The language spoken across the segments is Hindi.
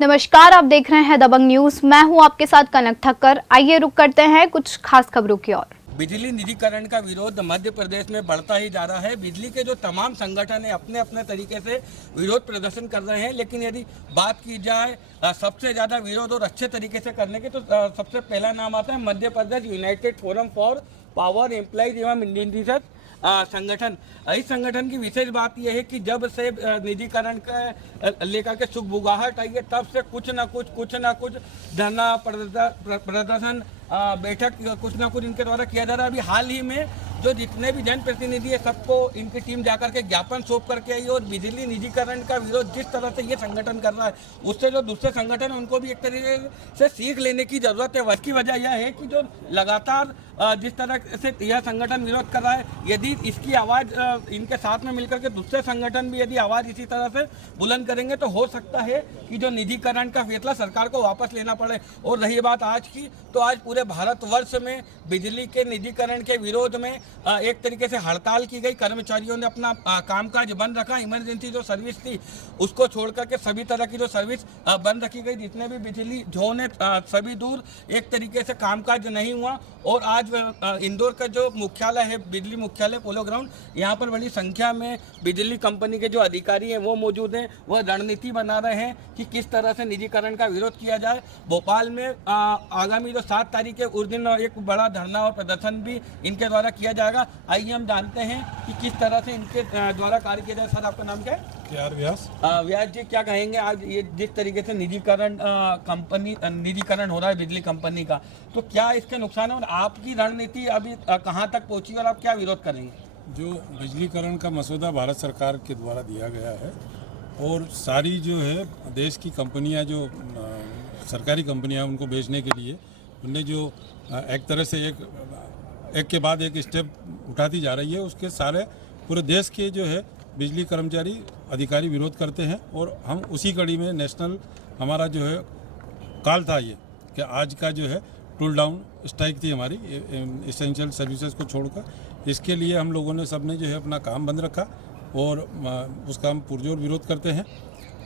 नमस्कार, आप देख रहे हैं दबंग न्यूज। मैं हूं आपके साथ कनक ठक्कर। आइए रुक करते हैं कुछ खास खबरों की ओर। बिजली निजीकरण का विरोध मध्य प्रदेश में बढ़ता ही जा रहा है। बिजली के जो तमाम संगठन हैं अपने अपने तरीके से विरोध प्रदर्शन कर रहे हैं, लेकिन यदि बात की जाए सबसे ज़्यादा विरोध और अच्छे तरीके से करने के तो सबसे पहला नाम आता है Madhya Pradesh united forum for power employees एवं इंडस्ट्रीज संगठन। इस संगठन की विशेष बात यह है कि जब से निजीकरण का लेकर के सुगबुगाहट आई है, तब से कुछ ना कुछ धरना प्रदर्शन बैठक कुछ ना कुछ इनके द्वारा किया जा रहा है। अभी हाल ही में जो जितने भी जनप्रतिनिधि है सबको इनकी टीम जाकर के ज्ञापन सौंप करके आई और बिजली निजीकरण का विरोध जिस तरह से ये संगठन कर रहा है, उससे जो दूसरे संगठन उनको भी एक तरीके से सीख लेने की जरूरत है। इसकी वजह यह है कि जो लगातार जिस तरह से यह संगठन विरोध कर रहा है, यदि इसकी आवाज़ इनके साथ में मिलकर के दूसरे संगठन भी यदि आवाज़ इसी तरह से बुलंद करेंगे तो हो सकता है कि जो निजीकरण का फैसला सरकार को वापस लेना पड़े। और रही बात आज की, तो आज पूरे भारतवर्ष में बिजली के निजीकरण के विरोध में एक तरीके से हड़ताल की गई। कर्मचारियों ने अपना कामकाज बंद रखा। इमरजेंसी जो सर्विस थी उसको छोड़ करके सभी तरह की जो सर्विस बंद रखी गई। जितने भी बिजली जोन है सभी दूर, एक तरीके से कामकाज नहीं हुआ। और आज इंदौर का जो मुख्यालय है, बिजली मुख्यालय पोलो ग्राउंड, यहाँ पर बड़ी संख्या में बिजली कंपनी के जो अधिकारी हैं वो मौजूद हैं। वह रणनीति बना रहे हैं कि किस तरह से निजीकरण का विरोध किया जाए। भोपाल में आगामी जो 7 तारीख है उस दिन एक बड़ा धरना और प्रदर्शन भी इनके द्वारा किया जाएगा। आइए हम जानते हैं कि किस तरह से इनके द्वारा कार्य किया जाए। सर, आपका नाम क्या है? व्यास। व्यास जी, क्या कहेंगे आज ये जिस तरीके से निजीकरण निजीकरण हो रहा है बिजली कंपनी का, तो क्या इसके नुकसान है और आपकी रणनीति अभी कहाँ तक पहुंची और आप क्या विरोध करेंगे? जो बिजलीकरण का मसौदा भारत सरकार के द्वारा दिया गया है और सारी जो है देश की कंपनियां, जो सरकारी कंपनियां, उनको बेचने के लिए उनने जो एक तरह से एक के बाद एक स्टेप उठाती जा रही है, उसके सारे पूरे देश के जो है बिजली कर्मचारी अधिकारी विरोध करते हैं। और हम उसी कड़ी में नेशनल हमारा जो है काल था ये कि आज का जो है टूल डाउन स्ट्राइक थी हमारी एसेंशियल सर्विसेज को छोड़कर। इसके लिए हम लोगों ने सबने जो है अपना काम बंद रखा और उसका हम पुरजोर विरोध करते हैं,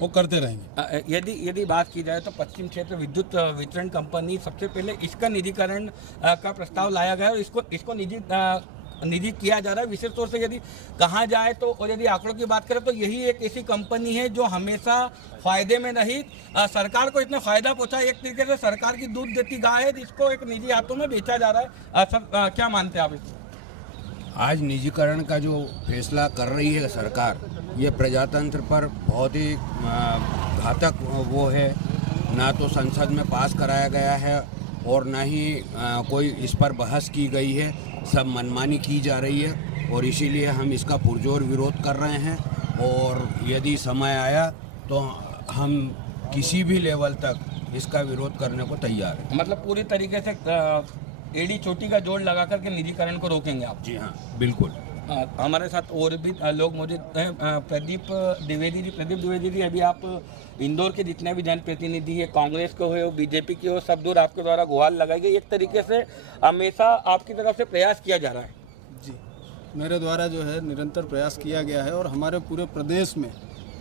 वो करते रहेंगे। यदि बात की जाए तो पश्चिम क्षेत्र विद्युत वितरण कंपनी सबसे पहले इसका निजीकरण का प्रस्ताव लाया गया और इसको निजी किया जा रहा है। विशेष तौर से यदि कहा जाए तो, और यदि आंकड़ों की बात करें तो यही एक ऐसी कंपनी है जो हमेशा फायदे में रही, सरकार को इतना फायदा पहुंचा। एक तरीके से सरकार की दूध देती गाय है जिसको एक निजी हाथों में बेचा जा रहा है। सर, क्या मानते हैं आप इसको? आज निजीकरण का जो फैसला कर रही है सरकार, ये प्रजातंत्र पर बहुत ही घातक वो है। ना तो संसद में पास कराया गया है और ना ही कोई इस पर बहस की गई है। सब मनमानी की जा रही है और इसीलिए हम इसका पुरजोर विरोध कर रहे हैं। और यदि समय आया तो हम किसी भी लेवल तक इसका विरोध करने को तैयार हैं। मतलब पूरी तरीके से एड़ी चोटी का जोड़ लगा करके निजीकरण को रोकेंगे आप? जी हाँ, बिल्कुल। हमारे साथ और भी लोग मौजूद हैं। प्रदीप द्विवेदी जी, अभी आप इंदौर के जितने भी जनप्रतिनिधि है, कांग्रेस को हो, बीजेपी की हो, सब दूर आपके द्वारा गुहार लगाई गई। एक तरीके से हमेशा आपकी तरफ से प्रयास किया जा रहा है। जी, मेरे द्वारा जो है निरंतर प्रयास किया गया है और हमारे पूरे प्रदेश में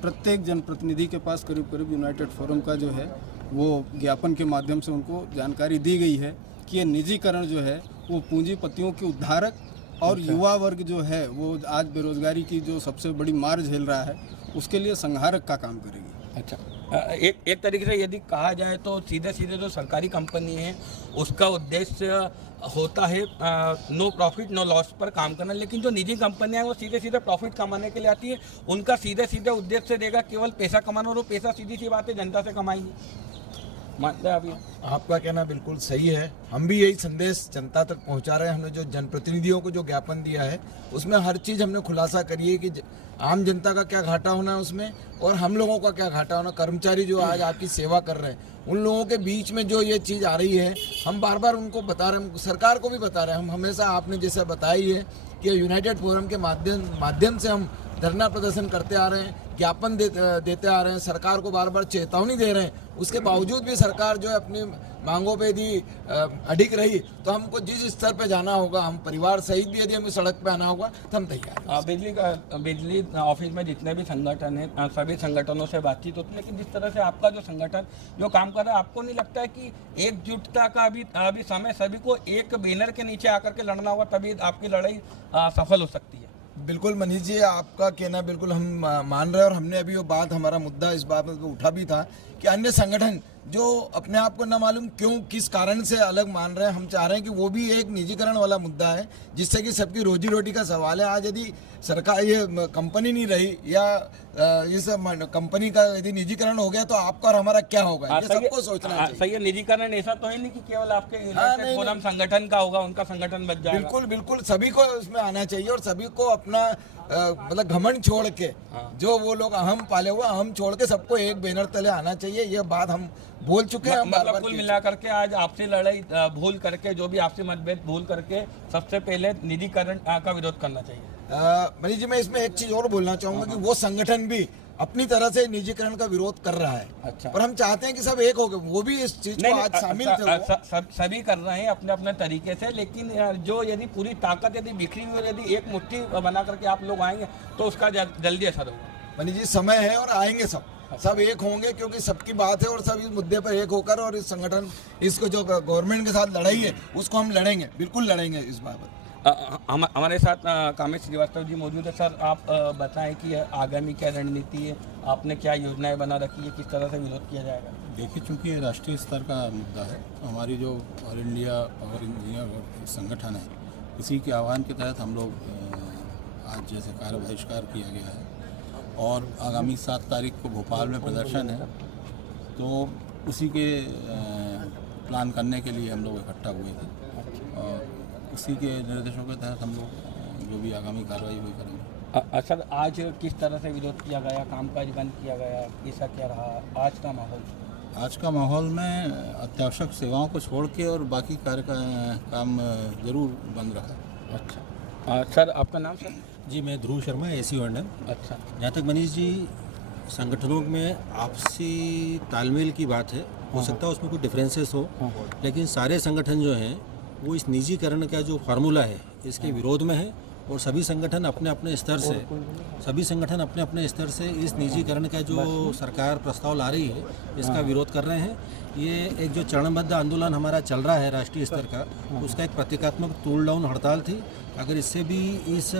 प्रत्येक जनप्रतिनिधि के पास करीब करीब यूनाइटेड फोरम का जो है वो ज्ञापन के माध्यम से उनको जानकारी दी गई है कि ये निजीकरण जो है वो पूंजीपतियों के उद्धारक और युवा वर्ग जो है वो आज बेरोजगारी की जो सबसे बड़ी मार झेल रहा है उसके लिए संहारक का काम करेगी। अच्छा, एक तरीके से यदि कहा जाए तो सीधे जो सरकारी कंपनी है उसका उद्देश्य होता है नो प्रॉफिट नो लॉस पर काम करना, लेकिन जो निजी कंपनियां हैं वो सीधे प्रॉफिट कमाने के लिए आती है। उनका सीधे उद्देश्य देगा केवल पैसा कमाना और वो पैसा सीधी सी बात है जनता से कमाएंगी। मानते हैं अभी? आपका कहना बिल्कुल सही है। हम भी यही संदेश जनता तक पहुंचा रहे हैं। हमने जो जनप्रतिनिधियों को जो ज्ञापन दिया है उसमें हर चीज़ हमने खुलासा करी है कि आम जनता का क्या घाटा होना है उसमें और हम लोगों का क्या घाटा होना। कर्मचारी जो आज आपकी सेवा कर रहे हैं उन लोगों के बीच में जो ये चीज़ आ रही है, हम बार बार उनको बता रहे हैं, सरकार को भी बता रहे हैं। हम हमेशा आपने जैसा बताई है कि यूनाइटेड फोरम के माध्यम से हम धरना प्रदर्शन करते आ रहे हैं, ज्ञापन देते आ रहे हैं, सरकार को बार बार चेतावनी दे रहे हैं, उसके बावजूद भी सरकार जो है अपनी मांगों पे यदि अडिग रही तो हमको जिस स्तर पे जाना होगा, हम परिवार सहित भी यदि हमें सड़क पे आना होगा तो हम तैयार हैं। बिजली ऑफिस में जितने भी संगठन हैं सभी संगठनों से बातचीत होती है, लेकिन जिस तरह से आपका जो संगठन जो काम कर रहा है, आपको नहीं लगता है कि एकजुटता का अभी समय, सभी को एक बैनर के नीचे आकर के लड़ना होगा, तभी आपकी लड़ाई सफल हो सकती है? बिल्कुल मनीष जी, आपका कहना बिल्कुल हम मान रहे हैं, और हमने अभी वो बात, हमारा मुद्दा इस बात में उठा भी था कि अन्य संगठन जो अपने आप को न मालूम क्यों किस कारण से अलग मान रहे हैं, हम चाह रहे हैं कि वो भी एक निजीकरण वाला मुद्दा है, जिससे कि सबकी रोजी रोटी का सवाल है। आज यदि सरकार ये कंपनी नहीं रही या इस कंपनी का यदि निजीकरण हो गया तो आपका और हमारा क्या होगा, ये सबको सोचना चाहिए। सही है, निजीकरण ऐसा तो है नहीं कि केवल आपके फोरम संगठन का होगा, उनका संगठन बच जाएगा। बिल्कुल बिल्कुल, सभी को इसमें आना चाहिए और सभी को अपना मतलब घमंड छोड़ के, जो वो लोग अहम पाले हुआ अहम छोड़ के सबको एक बैनर तले आना चाहिए। ये बात हम बोल चुके हैं। मतलब कुल मिलाकर के आज आपसी लड़ाई भूल करके, जो भी आपसी मतभेद भूल करके सबसे पहले निजीकरण का विरोध करना चाहिए। मनीष जी, मैं इसमें एक चीज और बोलना चाहूंगा कि वो संगठन भी अपनी तरह से निजीकरण का विरोध कर रहा है। अच्छा। और हम चाहते हैं कि सब एक हो गए, वो भी इस चीज को आज शामिल थे। सभी कर रहे हैं अपने अपने तरीके से, लेकिन जो यदि पूरी ताकत यदि बिखरी हुई और यदि एक मुट्ठी बना करके आप लोग आएंगे तो उसका जल्दी असर होगा। मनीष जी, समय है और आएंगे सब एक होंगे, क्योंकि सबकी बात है और सब इस मुद्दे पर एक होकर, और इस संगठन इसको जो गवर्नमेंट के साथ लड़ाई है उसको हम लड़ेंगे, बिल्कुल लड़ेंगे इस बाबत। हमारे साथ कामेश श्रीवास्तव जी मौजूद है। सर, आप बताएं कि आगामी क्या रणनीति है, आपने क्या योजनाएं बना रखी है, किस तरह से विरोध किया जाएगा? देखिए, चूँकि ये राष्ट्रीय स्तर का मुद्दा है, हमारी जो ऑल इंडिया पावर इंजीनियर संगठन है, इसी के आह्वान के तहत हम लोग आज जैसे कार्य बहिष्कार किया गया है और आगामी 7 तारीख को भोपाल में प्रदर्शन है, तो उसी के प्लान करने के लिए हम लोग इकट्ठा हुए थे और उसी के निर्देशों के तहत हम लोग जो भी आगामी कार्रवाई हुई करेंगे। सर, आज किस तरह से विरोध किया गया, कामकाज बंद किया गया, ऐसा क्या रहा आज का माहौल? आज का माहौल में अत्यावश्यक सेवाओं को छोड़ के और बाकी कार्य का काम जरूर बंद रहा। अच्छा। सर, आपका नाम? सर जी, मैं ध्रुव शर्मा, ACO&M। अच्छा। जहाँ तक मनीष जी संगठनों में आपसी तालमेल की बात है, हो सकता है उसमें कुछ डिफरेंसेस हो, लेकिन सारे संगठन जो हैं वो इस निजीकरण का जो फार्मूला है इसके विरोध में है और सभी संगठन अपने अपने स्तर से इस निजीकरण का जो सरकार प्रस्ताव ला रही है इसका विरोध कर रहे हैं। ये एक जो चरणबद्ध आंदोलन हमारा चल रहा है राष्ट्रीय स्तर का, उसका एक प्रतीकात्मक टूल डाउन हड़ताल थी। अगर इससे भी इस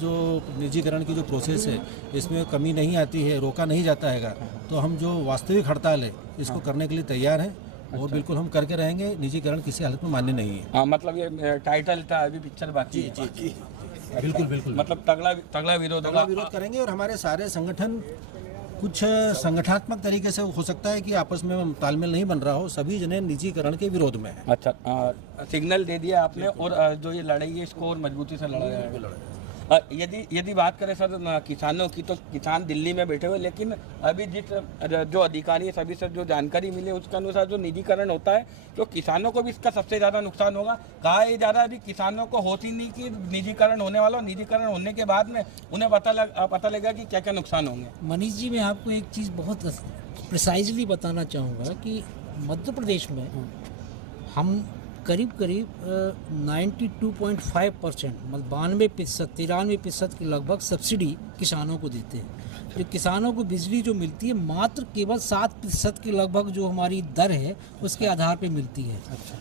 जो निजीकरण की जो प्रोसेस है इसमें कमी नहीं आती है, रोका नहीं जाता है, तो हम जो वास्तविक हड़ताल है इसको करने के लिए तैयार हैं और बिल्कुल हम करके रहेंगे। निजीकरण किसी हालत में मान्य नहीं है। मतलब ये टाइटल था, अभी पिक्चर बाकी है। जी, बिल्कुल बिल्कुल, मतलब तगड़ा विरोध करेंगे और हमारे सारे संगठन कुछ संगठनात्मक तरीके से हो सकता है कि आपस में तालमेल नहीं बन रहा हो, सभी जने निजीकरण के विरोध में है। अच्छा, सिग्नल दे दिया आपने और जो ये लड़ाई है इसको और मजबूती से लड़ा जाएगा। यदि बात करें सर किसानों की, तो किसान दिल्ली में बैठे हुए, लेकिन अभी जो अधिकारी है सभी से जो जानकारी मिली उसके अनुसार जो निजीकरण होता है तो किसानों को भी इसका सबसे ज़्यादा नुकसान होगा। कहा ये जा रहा है अभी किसानों को होती नहीं कि निजीकरण होने वाला, निजीकरण होने के बाद में उन्हें पता लगा कि क्या क्या नुकसान होंगे। मनीष जी, मैं आपको एक चीज़ बहुत प्रिसाइजली बताना चाहूँगा कि मध्य प्रदेश में हम करीब 92.5% मतलब 93% के लगभग सब्सिडी किसानों को देते हैं। जो किसानों को बिजली जो मिलती है मात्र केवल 7% के लगभग जो हमारी दर है उसके आधार पे मिलती है। अच्छा।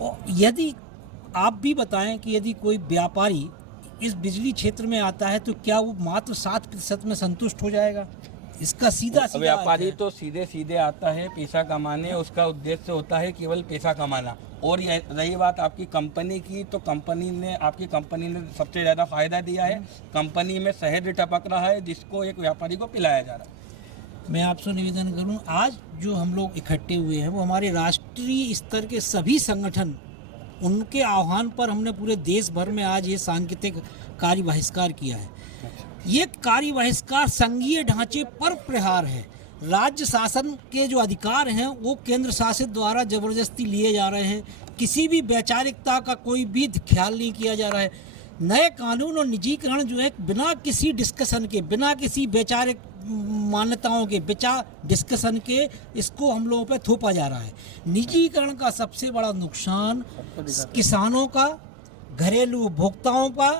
और यदि आप भी बताएं कि यदि कोई व्यापारी इस बिजली क्षेत्र में आता है तो क्या वो मात्र 7% में संतुष्ट हो जाएगा? इसका सीधा व्यापारी तो सीधे आता है पैसा कमाने, उसका उद्देश्य होता है केवल पैसा कमाना। और ये रही बात आपकी कंपनी की, तो आपकी कंपनी ने सबसे ज़्यादा फायदा दिया है। कंपनी में शहद टपक रहा है जिसको एक व्यापारी को पिलाया जा रहा है। मैं आपसे निवेदन करूं, आज जो हम लोग इकट्ठे हुए हैं वो हमारे राष्ट्रीय स्तर के सभी संगठन, उनके आह्वान पर हमने पूरे देश भर में आज ये सांकेतिक कार्य बहिष्कार किया है। ये कार्य बहिष्कार संघीय ढांचे पर प्रहार है। राज्य शासन के जो अधिकार हैं वो केंद्र शासित द्वारा जबरदस्ती लिए जा रहे हैं। किसी भी वैचारिकता का कोई भी ख्याल नहीं किया जा रहा है। नए कानून और निजीकरण जो है बिना किसी डिस्कशन के, बिना किसी वैचारिक मान्यताओं के, बिना डिस्कशन के इसको हम लोगों पे थोपा जा रहा है। निजीकरण का सबसे बड़ा नुकसान किसानों का, घरेलू उपभोक्ताओं का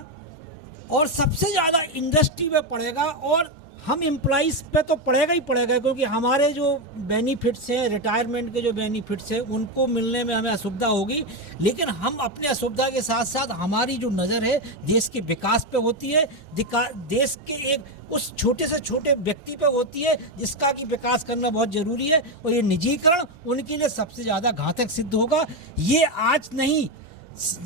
और सबसे ज़्यादा इंडस्ट्री पे पड़ेगा, और हम एम्प्लॉइज़ पे तो पड़ेगा ही पड़ेगा, क्योंकि हमारे जो बेनिफिट्स हैं, रिटायरमेंट के जो बेनिफिट्स हैं, उनको मिलने में हमें असुविधा होगी। लेकिन हम अपने असुविधा के साथ साथ हमारी जो नज़र है देश के विकास पे होती है, देश के एक उस छोटे से छोटे व्यक्ति पे होती है जिसका कि विकास करना बहुत ज़रूरी है, और ये निजीकरण उनके लिए सबसे ज़्यादा घातक सिद्ध होगा। ये आज नहीं,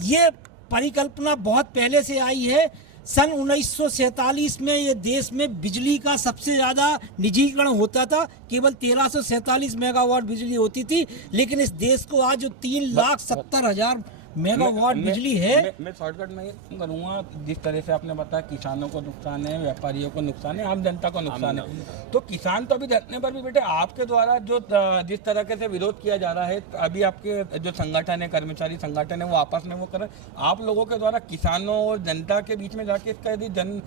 ये परिकल्पना बहुत पहले से आई है। सन 1947 में ये देश में बिजली का सबसे ज़्यादा निजीकरण होता था, केवल 1347 मेगावाट बिजली होती थी। लेकिन इस देश को आज जो 3,70,000 मेगावाट बिजली है। मैं शॉर्टकट में करूँगा, जिस तरह से आपने बताया किसानों को नुकसान है, व्यापारियों को नुकसान है, आम जनता को नुकसान है, तो किसान तो अभी डरने पर भी बेटे आपके द्वारा जो जिस तरह से विरोध किया जा रहा है, अभी आपके जो संगठन है, कर्मचारी संगठन है, वो आपस में वो कर रहे हैं, आप लोगों के द्वारा किसानों और जनता के बीच में जाके इसका यदि जन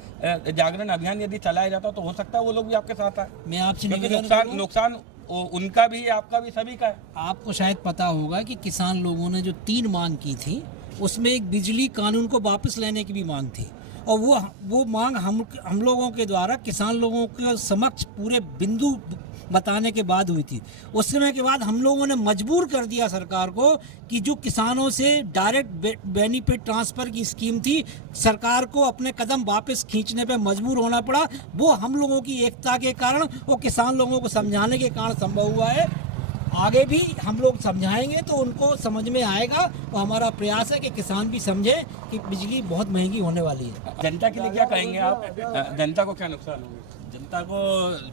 जागरण अभियान यदि चलाया जाता तो हो सकता है वो लोग भी आपके साथ आए। मैं आपसे नुकसान उनका भी, आपका भी, सभी का है। आपको शायद पता होगा कि किसान लोगों ने जो 3 मांग की थी, उसमें एक बिजली कानून को वापस लेने की भी मांग थी, और वो मांग हम लोगों के द्वारा किसान लोगों के समक्ष पूरे बिंदु बताने के बाद हुई थी। उस समय के बाद हम लोगों ने मजबूर कर दिया सरकार को कि जो किसानों से डायरेक्ट बेनिफिट ट्रांसफ़र की स्कीम थी, सरकार को अपने कदम वापस खींचने पे मजबूर होना पड़ा। वो हम लोगों की एकता के कारण, वो किसान लोगों को समझाने के कारण संभव हुआ है। आगे भी हम लोग समझाएंगे तो उनको समझ में आएगा, और हमारा प्रयास है कि किसान भी समझे कि बिजली बहुत महंगी होने वाली है। जनता के लिए क्या कहेंगे आप? जनता को क्या नुकसान होगा? जनता को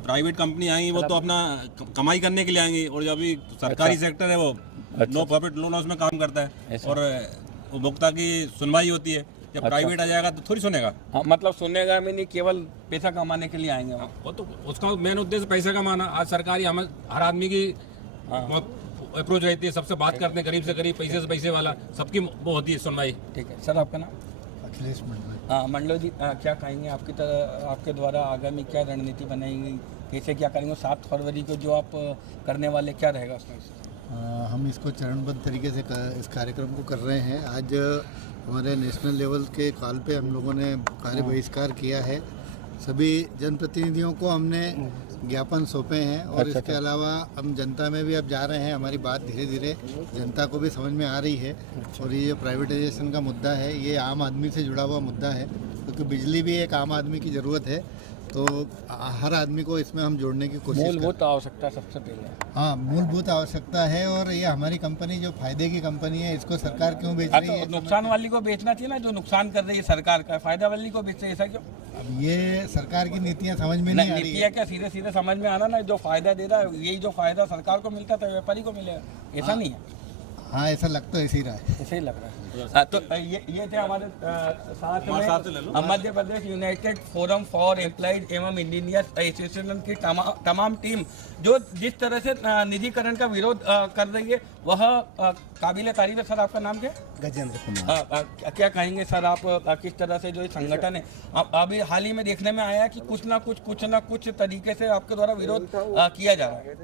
प्राइवेट कंपनी आएंगी वो तो अपना कमाई करने के लिए आएंगी, और जो अभी सरकारी सेक्टर है वो नो प्रॉफिट नो लॉस में काम करता है, और उपभोक्ता की सुनवाई होती है। जब प्राइवेट आ जाएगा तो थोड़ी सुनेगा। मतलब सुनेगा में नहीं, केवल पैसा कमाने के लिए आएंगे वो तो उसका मेन उद्देश्य पैसा कमाना। आज सरकारी हमें हर आदमी की अप्रोच रहती है, सबसे बात करते हैं, गरीब से गरीब, पैसे से पैसे वाला, सबकी वो होती है सुनवाई। ठीक है सर, आपका नाम? अखिलेश मंडल। मंडलो जी, क्या कहेंगे आपके द्वारा आगामी क्या रणनीति बनाएंगी, कैसे क्या करेंगे? 7 फरवरी को जो आप करने वाले, क्या रहेगा उसमें? हम इसको चरणबद्ध तरीके से इस कार्यक्रम को कर रहे हैं। आज हमारे नेशनल लेवल के कॉल पे हम लोगों ने कार्य बहिष्कार किया है। सभी जनप्रतिनिधियों को हमने ज्ञापन सौंपे हैं, और इसके अलावा हम जनता में भी अब जा रहे हैं। हमारी बात धीरे धीरे जनता को भी समझ में आ रही है, और ये प्राइवेटाइजेशन का मुद्दा है, ये आम आदमी से जुड़ा हुआ मुद्दा है, क्योंकि बिजली भी एक आम आदमी की ज़रूरत है। तो हर आदमी को इसमें हम जोड़ने की कोशिश मूलभूत आवश्यकता सबसे पहले। हाँ, मूलभूत आवश्यकता है, और ये हमारी कंपनी जो फायदे की कंपनी है, इसको सरकार क्यों बेच रही है? तो नुकसान वाली को बेचना चाहिए ना, जो नुकसान कर रही है सरकार का, फायदा वाली को बेच रही है, ऐसा क्यों? अब ये सरकार की नीतियाँ समझ में नहीं आ रही है। नीतियाँ क्या सीधे सीधे समझ में आना ना, जो फायदा दे रहा है, यही जो फायदा सरकार को मिलता था व्यापारी को मिलेगा, ऐसा नहीं है? हाँ, ऐसा लग तो ऐसे ही रहा है। ऐसे ही लग रहा है। तो ये थे हमारे साथ में मध्य Pradesh united forum for employees एवं इंजीनियर्स एसोसिएशन की तमाम टीम जो जिस तरह से निजीकरण का विरोध कर रही है, वह काबिल तारीफ है। सर, आपका नाम क्या? गजेंद्र कुमार। क्या कहेंगे सर आप, किस तरह से जो ये संगठन है, अभी हाल ही में देखने में आया कि कुछ ना कुछ तरीके से आपके द्वारा विरोध किया जा रहा है?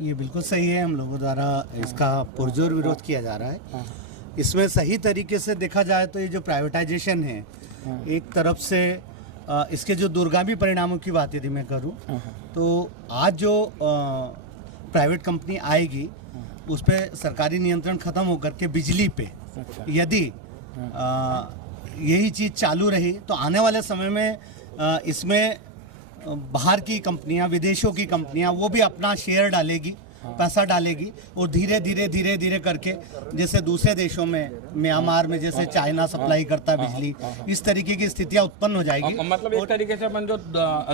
ये बिल्कुल सही है, हम लोगों द्वारा इसका पुरजोर विरोध किया जा रहा है। इसमें सही तरीके से देखा जाए तो ये जो प्राइवेटाइजेशन है, एक तरफ से इसके जो दूरगामी परिणामों की बात यदि मैं करूं, तो आज जो प्राइवेट कंपनी आएगी उस पर सरकारी नियंत्रण खत्म होकर के बिजली पे यदि यही चीज़ चालू रही तो आने वाले समय में इसमें बाहर की कंपनियां, विदेशों की कंपनियां, वो भी अपना शेयर डालेगी, पैसा डालेगी, और धीरे धीरे करके जैसे दूसरे देशों में, म्यांमार में जैसे चाइना सप्लाई करता है बिजली, इस तरीके की स्थितियां उत्पन्न हो जाएगी। मतलब एक तरीके से अपन जो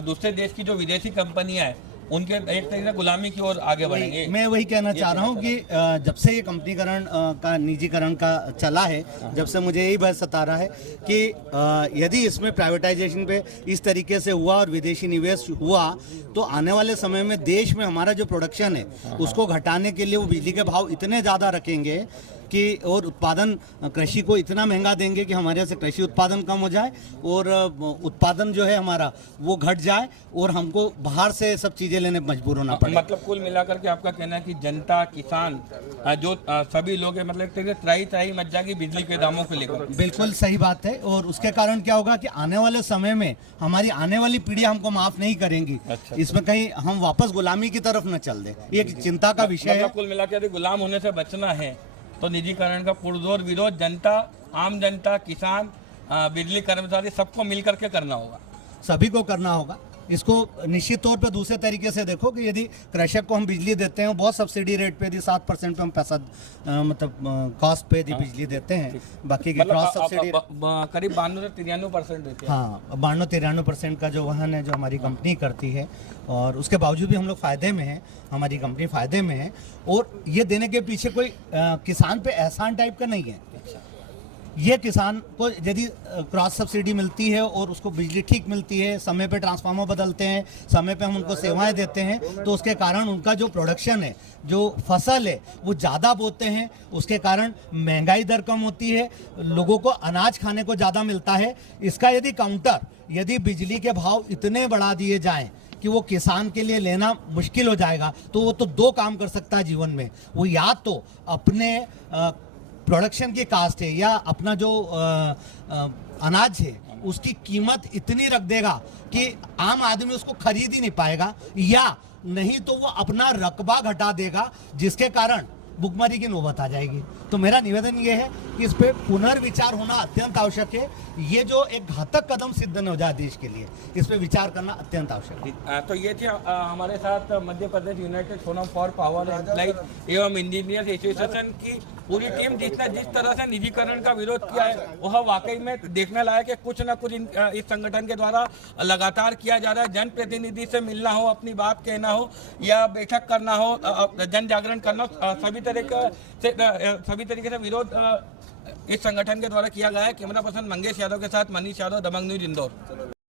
दूसरे देश की जो विदेशी कंपनियां हैं उनके एक तरीके से गुलामी की ओर आगे बढ़ेंगे। मैं वही कहना चाह रहा हूँ कि जब से ये कंपनीकरण का, निजीकरण का चला है, जब से मुझे यही बात सता रहा है कि यदि इसमें प्राइवेटाइजेशन पे इस तरीके से हुआ और विदेशी निवेश हुआ, तो आने वाले समय में देश में हमारा जो प्रोडक्शन है उसको घटाने के लिए वो बिजली के भाव इतने ज़्यादा रखेंगे कि और उत्पादन कृषि को इतना महंगा देंगे कि हमारे यहाँ से कृषि उत्पादन कम हो जाए और उत्पादन जो है हमारा वो घट जाए और हमको बाहर से सब चीज़ें लेने मजबूर होना पड़े। मतलब कुल मिलाकर के आपका कहना है कि जनता, किसान, जो सभी लोग हैं, मतलब एक तरीके से त्राही मच जाएगी बिजली के दामों को लेकर। बिल्कुल सही बात है और उसके कारण क्या होगा कि आने वाले समय में हमारी आने वाली पीढ़ी हमको माफ नहीं करेंगी। इसमें कहीं हम वापस गुलामी की तरफ न चल दे, ये एक चिंता का विषय है। कुल मिलाकर यदि गुलाम होने से बचना है तो निजीकरण का पुरजोर विरोध जनता, आम जनता, किसान, बिजली कर्मचारी सबको मिलकर के करना होगा, सभी को करना होगा। इसको निश्चित तौर पे दूसरे तरीके से देखो कि यदि कृषक को हम बिजली देते हैं, बहुत सब्सिडी रेट पे यदि 7% पे हम पैसा मतलब कॉस्ट पे यदि बिजली देते हैं, बाकी की क्रॉस सब्सिडी करीब 92 से 93% देते हैं। हाँ, 92-93% का जो वहन है जो हमारी कंपनी करती है और उसके बावजूद भी हम लोग फ़ायदे में हैं, हमारी कंपनी फ़ायदे में है। और ये देने के पीछे कोई किसान पे एहसान टाइप का नहीं है। ये किसान को यदि क्रॉस सब्सिडी मिलती है और उसको बिजली ठीक मिलती है, समय पे ट्रांसफार्मर बदलते हैं, समय पे हम उनको सेवाएं देते हैं, तो उसके कारण उनका जो प्रोडक्शन है, जो फसल है वो ज़्यादा बोते हैं, उसके कारण महंगाई दर कम होती है, लोगों को अनाज खाने को ज़्यादा मिलता है। इसका यदि काउंटर, यदि बिजली के भाव इतने बढ़ा दिए जाएँ कि वो किसान के लिए लेना मुश्किल हो जाएगा, तो वो तो दो काम कर सकता है जीवन में। वो या तो अपने प्रोडक्शन की कास्ट है या अपना जो अनाज है उसकी कीमत इतनी रख देगा कि आम आदमी उसको खरीद ही नहीं पाएगा, या नहीं तो वो अपना रकबा घटा देगा जिसके कारण भुखमरी की नौबत आ जाएगी। तो मेरा निवेदन ये है कि इस पे पुनर्विचार होना अत्यंत आवश्यक है। ये जो एक घातक कदम सिद्ध न हो जाए देश के लिए, इस पे विचार करना अत्यंत आवश्यक है। तो ये थे हमारे साथ Madhya Pradesh united forum for power employees एवं इंजीनियर्स एसोसिएशन की पूरी टीम, जिसने जिस तरह से निजीकरण का विरोध किया है वह वाकई में देखने लायक है। कुछ न कुछ इस संगठन के द्वारा लगातार किया जा रहा है। जनप्रतिनिधि से मिलना हो, अपनी बात कहना हो या बैठक करना हो, जन जागरण करना, सभी तरीके से विरोध इस संगठन के द्वारा किया गया है। कैमरा पर्सन मंगेश यादव के साथ मनीष यादव, दबंग न्यूज, इंदौर।